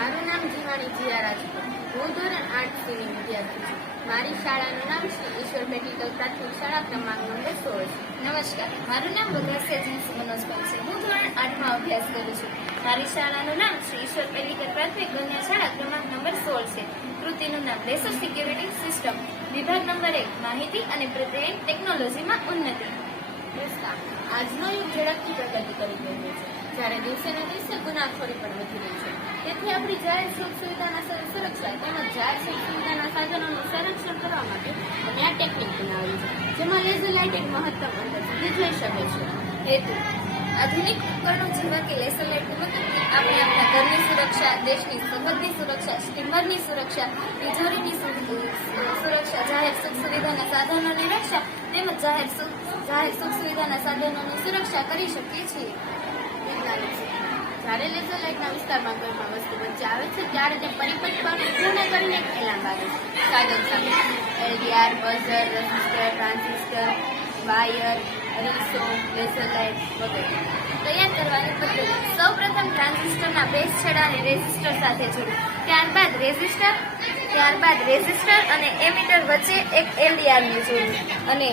મારું નામ જીવાણી જીયા રાજપૂત. હું ધોરણ 8 ની વિદ્યાર્થી છું. મારી શાળાનું નામ શ્રી ઈશ્વર મેડિકલ પ્રાથમિક શાળા ક્રમાંક નંબર 16 છે. નમસ્કાર, મારું નામ બગસિયા જીન્સી મનોજભાઈ છે. હું ધોરણ 8માં અભ્યાસ કરું છું. મારી શાળાનું નામ શ્રી ઈશ્વર મેડિકલ પ્રાથમિક કન્યા શાળા ક્રમાંક નંબર 16 છે. કૃતિનું નામ લેસર સિક્યુરિટી સિસ્ટમ, વિભાગ નંબર 1 માહિતી અને પ્રત્યયન ટેકનોલોજીમાં ઉન્નતિ. આજનો યુગ ઝડપથી પ્રગતિ કરી રહ્યો છે, જ્યારે દિવસે ને દિવસે ગુનાખોરી પણ વધી રહી છે. તેથી આપણી જાહેર સુખ સુવિધાના સુરક્ષા તેમજ જાહેર સુખ સુવિધાના સાધનોનું સંરક્ષણ કરવા માટે અમે આ ટેકનિક બનાવી છે, જેમાં લેઝર લાઇટ એક મહત્તમ અંતર સુધી જઈ શકે છે. હેતુ: આધુનિક ઉપકરણો જેવા કે લેસર લાઇટની મદદથી આપણે આપણા ઘરની સુરક્ષા, દેશની સરહદની સુરક્ષા, સ્ટીમરની સુરક્ષા, તિજોરીની સુરક્ષા, જાહેર સુખ સુવિધાના સાધનોની રક્ષા તેમજ જાહેર સુખ સુવિધાના સાધનોની સુરક્ષા કરી શકીએ છીએ. જ્યારે લેઝર લાઇટના વિસ્તારમાં કોઈ પણ વસ્તુ વચ્ચે આવે છે ત્યારે તે પરિપક્વપણે પૂર્ણ કરીને એક એલાર્મ વાગે છે. સાધન સામે LDR, buzzer, resistor, transistor, wire, અરીસો, લેઝર લાઇટ વગેરે. તૈયાર કરવાની પદ્ધતિ: સૌપ્રથમ ટ્રાન્ઝિસ્ટરના બેઝ છેડાને રેઝિસ્ટર સાથે જોડવું, ત્યારબાદ રેઝિસ્ટર અને એમીટર વચ્ચે એક LDR ને જોડવું અને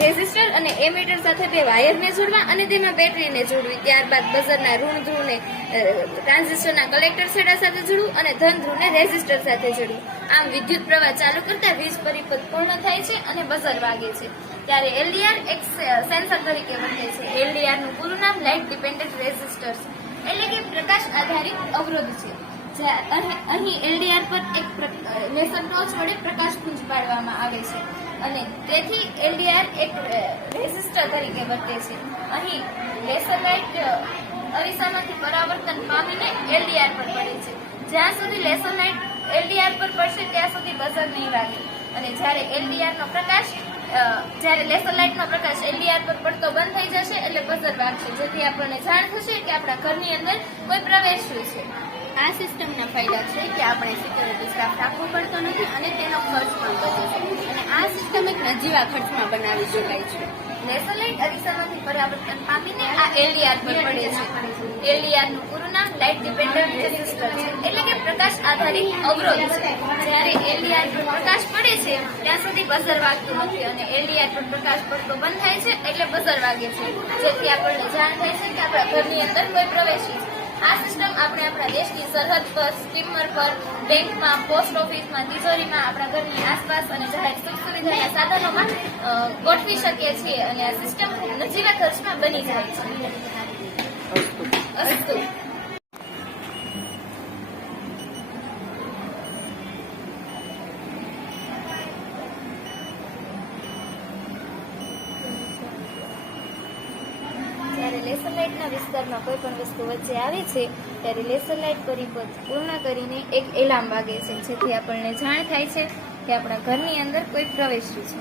રેઝિસ્ટર અને એમીટર સાથે બે વાયરને જોડવા અને તેમાં બેટરીને જોડવી. ત્યારબાદ બઝરના ઋણ ધ્રુવને ટ્રાન્ઝિસ્ટરના કલેક્ટર છેડા સાથે જોડવું અને ધન ધ્રુવને રેઝિસ્ટર સાથે જોડવું. આમ વિદ્યુત પ્રવાહ ચાલુ કરતા વીજ પરિપથ પૂર્ણ થાય છે અને બઝર વાગે છે. ત્યારે LDR એક સેન્સર તરીકે વર્તે છે. LDR નું પૂરું નામ લાઇટ ડિપેન્ડન્ટ રેઝિસ્ટર્સ એટલે કે પ્રકાશ આધારિત અવરોધ છે. અહીં LDR પર એક લેસર ટોર્ચ વડે પ્રકાશ પુંજ પાડવામાં આવે છે અને તેથી LDR એક રેઝિસ્ટર તરીકે વર્તે છે. અહીં લેસર લાઇટ અરીસામાંથી પરાવર્તન પામીને LDR પર પડે છે. જ્યાં સુધી લેસર લાઇટ LDR પર પડશે ત્યાં સુધી બઝર નહીં વાગે અને જ્યારે લેસર લાઇટનો પ્રકાશ LDR પર પડતો બંધ થઈ જશે એટલે બઝર વાગશે, જેથી આપણને જાણ થશે કે આપણા ઘરની અંદર કોઈ પ્રવેશ્યું છે. આ સિસ્ટમના ફાયદા છે કે આપણે સિક્યોરિટી સ્ટાફ રાખવો પડતો નથી અને તેનો ખર્ચ પણ બચે છે અને આ સિસ્ટમ એક નજીવા ખર્ચમાં બનાવી શકાય છે. લેસર લાઇટ અરીસામાંથી પરાવર્તન પામીને આ LDR પર પડે છે. LDR નું પૂરું નામ લાઇટ ડિપેન્ડન્ટ રેઝિસ્ટર છે એટલે કે પ્રકાશ આધારિત અવરોધ છે. જ્યારે LDR પર પ્રકાશ પડે છે ત્યાં સુધી બઝર વાગતું નથી અને LDR પર પ્રકાશ પડતો બંધ થાય છે એટલે બઝર વાગે છે, જેથી આપણને જાણ થાય છે કે આપણા ઘરની અંદર કોઈ પ્રવેશી છે. આ સિસ્ટમ આપણે આપણા દેશની સરહદ પર, સ્ટીમર પર, બેંકમાં, પોસ્ટ ઓફિસમાં, તિજોરીમાં, આપણા ઘરની આસપાસ અને જાહેર સુખ સુવિધાના સાધનોમાં ગોઠવી શકીએ છીએ અને આ સિસ્ટમ નજીવા ખર્ચમાં બની જાય છે. અસ્તુ. જ્યારે લેસર લાઇટના વિસ્તારમાં કોઈ પણ વસ્તુ વચ્ચે આવે છે ત્યારે લેસર લાઇટ પરિપથ પૂર્ણ કરીને એક એલાર્મ વાગે છે, જેથી આપણને જાણ થાય છે કે આપણા ઘરની અંદર કોઈ પ્રવેશ્યું છે.